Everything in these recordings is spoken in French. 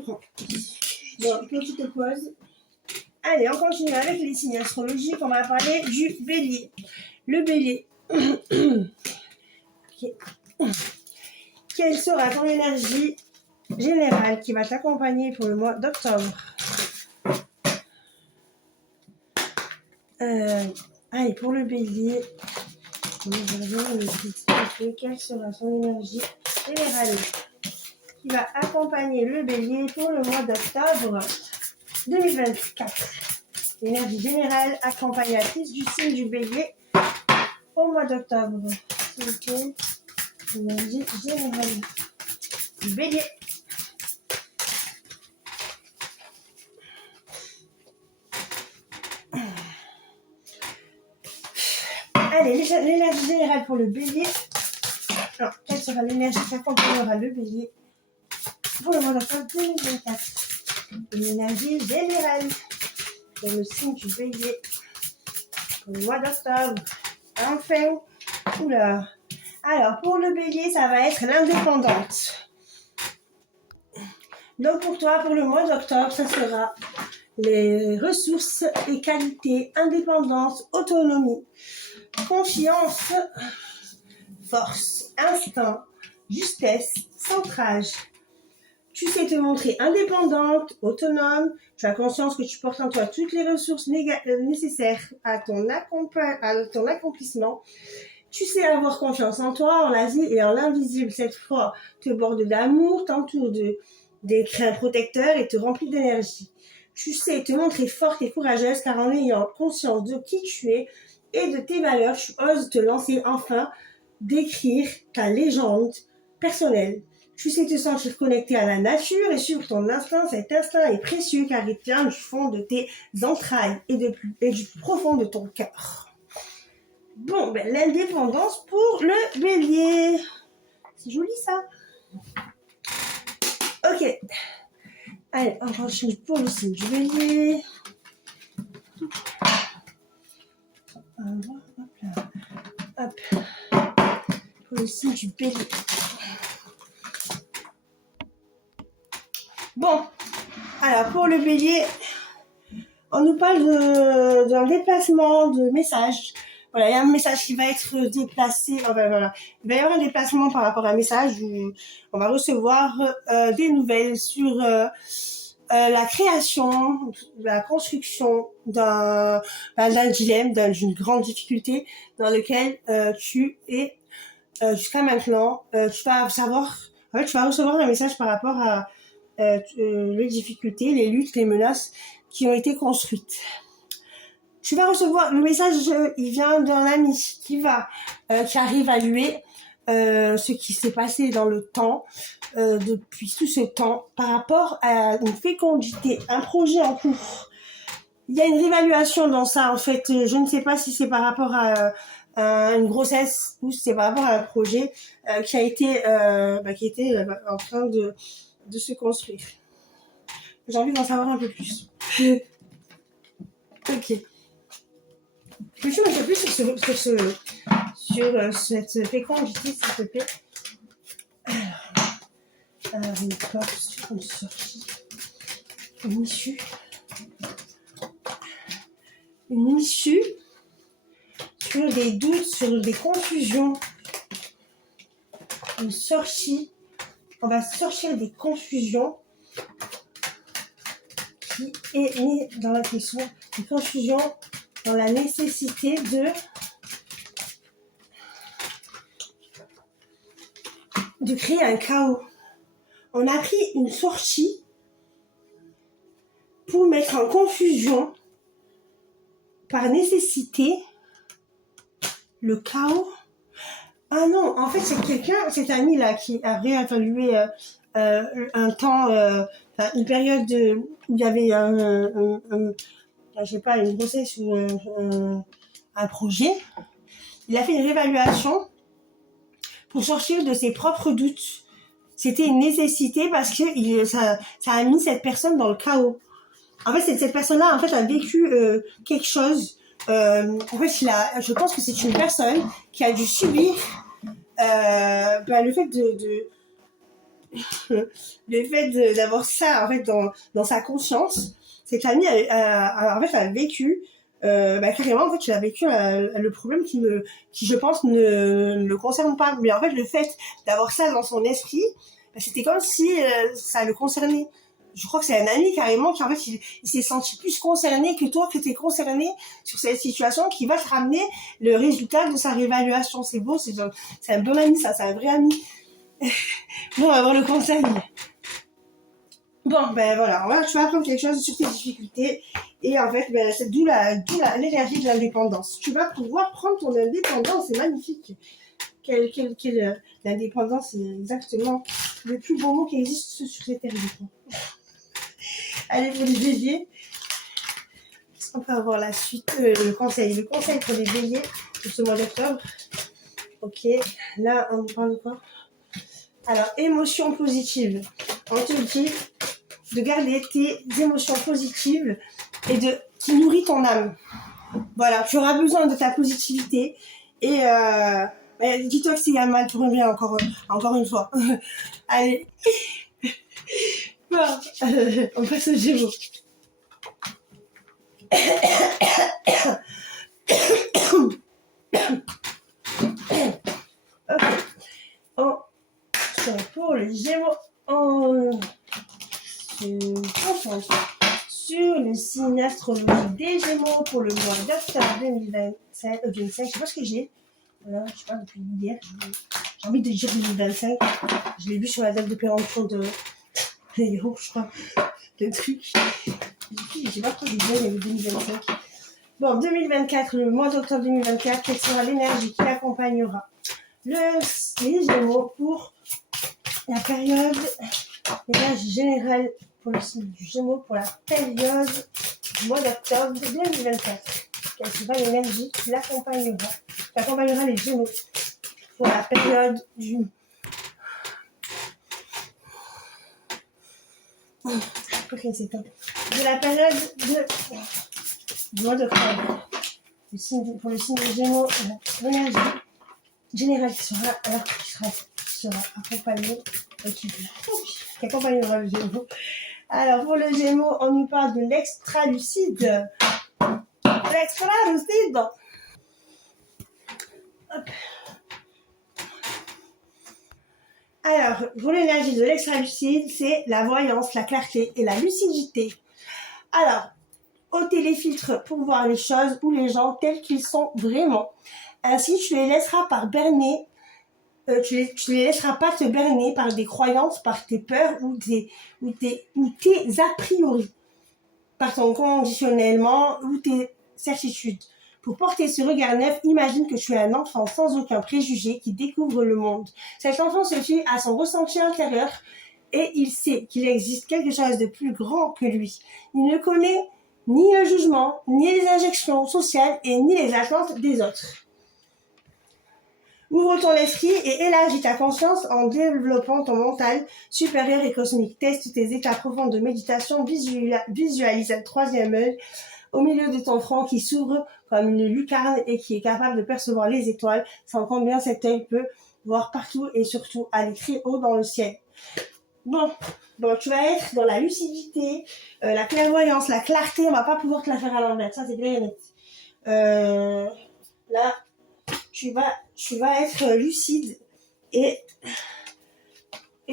reprend. Bon, petite pause. Allez, on continue avec les signes astrologiques. On va parler du bélier. Le bélier. Okay. Quelle sera ton énergie générale qui va t'accompagner pour le mois d'octobre? Allez, pour le bélier, quelle sera son énergie générale qui va accompagner le bélier pour le mois d'octobre 2024? L'énergie générale accompagnatrice du signe du bélier au mois d'octobre. S'il vous plaît, l'énergie générale du bélier. Allez, l'énergie générale pour le bélier. Alors, quelle sera l'énergie qui accompagnera le bélier pour le mois d'octobre 2024? L'énergie générale pour le signe du bélier pour le mois d'octobre. Enfin, oula. Alors, pour le bélier, ça va être l'indépendante. Donc, pour toi, pour le mois d'octobre, ça sera les ressources et qualités, indépendance, autonomie, confiance, force, instinct, justesse, centrage. Tu sais te montrer indépendante, autonome, tu as conscience que tu portes en toi toutes les ressources nécessaires à ton accomplissement. Tu sais avoir confiance en toi, en l'Asie et en l'invisible. Cette foi te borde d'amour, t'entoure des crins protecteurs et te remplit d'énergie. Tu sais te montrer forte et courageuse car en ayant conscience de qui tu es et de tes valeurs, tu oses te lancer enfin d'écrire ta légende personnelle. Tu sais te sentir connecté à la nature et suivre ton instinct. Cet instinct est précieux car il vient du fond de tes entrailles et du plus profond de ton cœur. Bon, ben, l'indépendance pour le bélier. C'est joli ça. Ok. Allez, on continue pour le signe du bélier. Hop là. Hop. Pour le signe du bélier. Bon, alors pour le bélier, on nous parle d'un déplacement de messages. Voilà, il y a un message qui va être déplacé. Voilà. Il va y avoir un déplacement par rapport à un message où on va recevoir des nouvelles sur la création, la construction d'un dilemme, d'une grande difficulté dans lequel tu es jusqu'à maintenant. Tu vas savoir, en fait, tu vas recevoir un message par rapport à les difficultés, les luttes, les menaces qui ont été construites. Tu vas recevoir le message, il vient d'un ami qui arrive à évaluer ce qui s'est passé dans le temps, depuis tout ce temps, par rapport à une fécondité, un projet en cours. Il y a une réévaluation dans ça, en fait. Je ne sais pas si c'est par rapport à une grossesse ou si c'est par rapport à un projet qui était en train de se construire. J'ai envie d'en savoir un peu plus. Ok. Peux-tu m'en dire plus sur cette fécondité, s'il te plaît? Alors, une porte sur une sortie. Une issue. Une issue sur des doutes, sur des confusions. Une sortie. On va sortir des confusions qui est mis dans la question. Des confusions dans la nécessité de créer un chaos. On a pris une sortie pour mettre en confusion par nécessité le chaos. Ah non, en fait c'est quelqu'un, cet ami là qui a réévalué un temps, une période où il y avait je sais pas, une grossesse ou un projet. Il a fait une réévaluation pour sortir de ses propres doutes. C'était une nécessité parce que ça a mis cette personne dans le chaos. En fait, cette personne-là, en fait, a vécu quelque chose. En fait, je pense que c'est une personne qui a dû subir le fait le fait d'avoir ça en fait dans sa conscience, cette amie en fait elle a vécu carrément en fait tu as vécu le problème qui je pense ne le concerne pas, mais en fait le fait d'avoir ça dans son esprit, c'était comme si ça le concernait. Je crois que c'est un ami carrément qui en fait il s'est senti plus concerné que toi, que t'es concerné sur cette situation, qui va te ramener le résultat de sa réévaluation. C'est beau, c'est un bon ami, ça, c'est un vrai ami. Bon, on va voir le conseil. Bon, ben voilà, tu vas apprendre quelque chose sur tes difficultés. Et en fait, c'est d'où l'énergie de l'indépendance. Tu vas pouvoir prendre ton indépendance, c'est magnifique. L'indépendance, c'est exactement le plus beau mot qui existe sur cette terre. Allez, pour les béliers, on va voir la suite, le conseil. Le conseil pour les béliers de ce mois d'octobre. Ok, là, on parle de quoi? Alors, émotions positives. On te dit de garder tes émotions positives et qui nourrit ton âme. Voilà, tu auras besoin de ta positivité et dis-toi que s'il y a mal, tu reviens encore une fois. Allez. Bon, on passe au Gémeaux. Pour le Gémeaux, on se concentre sur le signe astrologique des Gémeaux pour le mois d'octobre 2025. Je sais pas ce que j'ai. Voilà, je sais pas, depuis hier. J'ai envie de dire 2025. Je l'ai vu sur la date de péremption de Léo, je crois. Le truc. Je sais pas pourquoi je disais, il y avait 2025. Bon, 2024, le mois d'octobre 2024, quelle sera l'énergie qui accompagnera les Gémeaux pour la période, l'énergie générale pour le signe du Gémeaux pour la période du mois d'octobre 2024. Quelle sera l'énergie qui accompagnera les Gémeaux pour la période du de la période du mois d'octobre. Pour le signe des Gémeaux, l'énergie générale qui sera accompagnée qui accompagnera le Gémeaux. Alors pour le Gémeaux, on nous parle de l'extra-lucide. L'extra-lucide. Hop. Alors, pour l'énergie de l'extra-lucide, c'est la voyance, la clarté et la lucidité. Alors, ôtez les filtres pour voir les choses ou les gens tels qu'ils sont vraiment. Ainsi, tu les laisseras tu les laisseras pas te berner par des croyances, par tes peurs ou tes a priori, par ton conditionnement ou tes certitudes. Pour porter ce regard neuf, imagine que tu es un enfant sans aucun préjugé qui découvre le monde. Cet enfant se fie à son ressenti intérieur et il sait qu'il existe quelque chose de plus grand que lui. Il ne connaît ni le jugement, ni les injections sociales et ni les attentes des autres. Ouvre ton esprit et élargis ta conscience en développant ton mental supérieur et cosmique. Teste tes états profonds de méditation, visualise un troisième œil au milieu de ton front qui s'ouvre comme une lucarne et qui est capable de percevoir les étoiles, sans combien cet œil peut voir partout et surtout aller très haut dans le ciel. Bon, tu vas être dans la lucidité, la clairvoyance, la clarté, on va pas pouvoir te la faire à l'envers, ça c'est clair et net. Là, tu vas être lucide et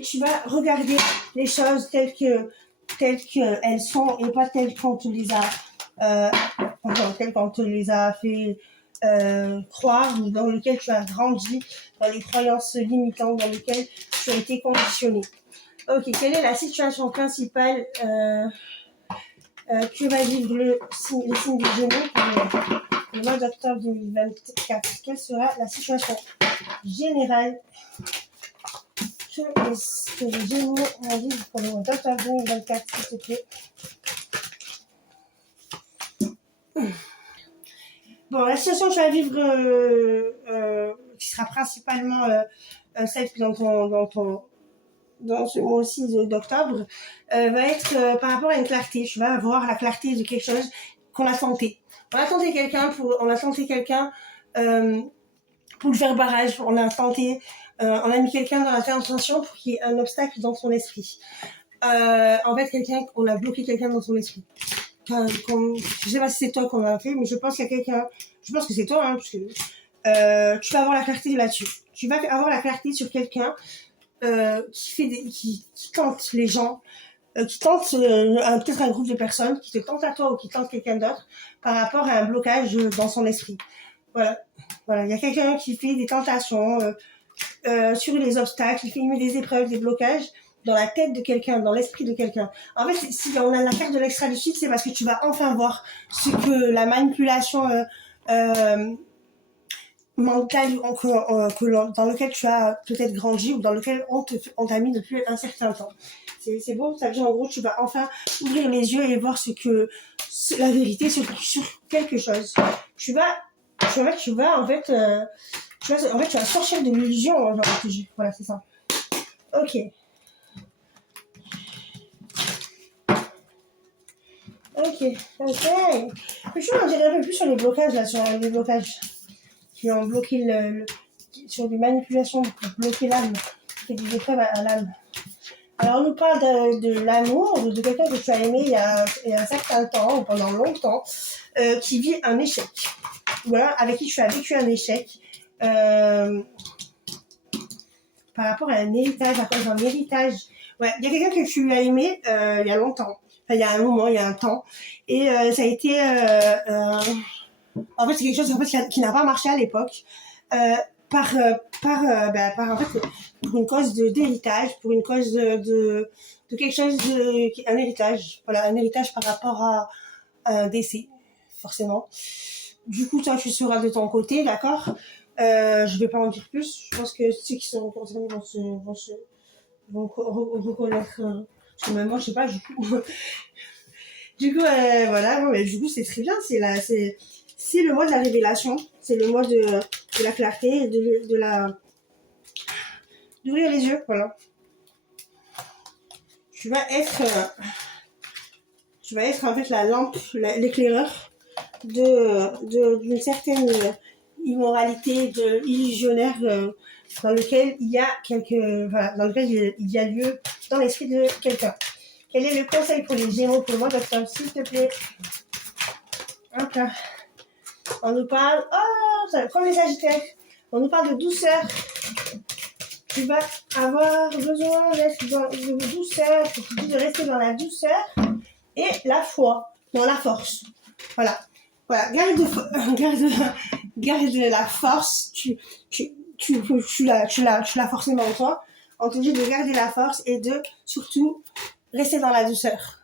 tu vas regarder les choses telles qu'elles sont et pas telles qu'on te les a fait croire, ou dans lesquelles tu as grandi, dans les croyances limitantes dans lesquelles tu as été conditionné. Ok, quelle est la situation principale que va vivre les signes du Gémeaux pour le mois d'octobre 2024? Quelle sera la situation générale que les Gémeaux vont vivre pour le mois d'octobre 2024, s'il te plaît? Bon, la situation que tu vas vivre, qui sera principalement celle dans ce mois aussi d'octobre, va être par rapport à une clarté. Tu vas avoir la clarté de quelque chose qu'on a tenté. On a tenté quelqu'un pour le faire barrage. On a tenté On a mis quelqu'un dans la tentation pour qu'il y ait un obstacle dans son esprit. En fait, on a bloqué quelqu'un dans son esprit. Je sais pas si c'est toi qu'on a fait, mais je pense qu'il y a quelqu'un, je pense que c'est toi, hein, parce que tu vas avoir la clarté là-dessus. Tu vas avoir la clarté sur quelqu'un qui tente les gens, qui tente peut-être un groupe de personnes, qui te tente à toi ou qui tente quelqu'un d'autre par rapport à un blocage dans son esprit. Voilà, il y a quelqu'un qui fait des tentations sur les obstacles, il met des épreuves, des blocages dans la tête de quelqu'un, dans l'esprit de quelqu'un. En fait, si on a la carte de l'extra lucide, c'est parce que tu vas enfin voir ce que la manipulation mentale dans lequel tu as peut-être grandi ou dans lequel on t'a mis depuis un certain temps. C'est beau, ça veut dire en gros tu vas enfin ouvrir les yeux et voir la vérité sur quelque chose. Tu vas sortir de l'illusion, voilà, c'est ça. Ok. Je vais en dire un peu plus sur les blocages, là, sur les blocages qui ont bloqué sur des manipulations pour bloquer l'âme, qui fait des épreuves à l'âme. Alors, on nous parle de l'amour, de quelqu'un que tu as aimé il y a un certain temps, ou pendant longtemps, qui vit un échec. Voilà, avec qui tu as vécu un échec. Par rapport à un héritage, à cause d'un héritage. Ouais, il y a quelqu'un que tu as aimé il y a longtemps. Enfin, il y a un moment, il y a un temps. Et ça a été... en fait, c'est quelque chose qui n'a pas marché à l'époque. Pour une cause d'héritage, pour une cause de quelque chose un héritage. Voilà, un héritage par rapport à un décès, forcément. Du coup, toi, tu seras de ton côté, d'accord? Je vais pas en dire plus. Je pense que ceux qui seront concernés vont reconnaître. Parce que même moi, je sais pas, du coup. Voilà, bon, mais du coup, c'est très bien. C'est le mois de la révélation. C'est le mois de la clarté, d'ouvrir les yeux, voilà. Tu vas être en fait la lampe, l'éclaireur d'une certaine immoralité illusionnaire dans lequel il y a dans lequel il y a lieu dans l'esprit de quelqu'un. Quel est le conseil pour les Gémeaux pour moi, docteur, s'il te plaît? Hop là. On nous parle, comme les Sagittaires, on nous parle de douceur. Tu vas avoir besoin de douceur, de rester dans la douceur et la foi, dans la force. Voilà. Garde la force. Tu l'as forcément en toi. On te dit de garder la force et de surtout rester dans la douceur.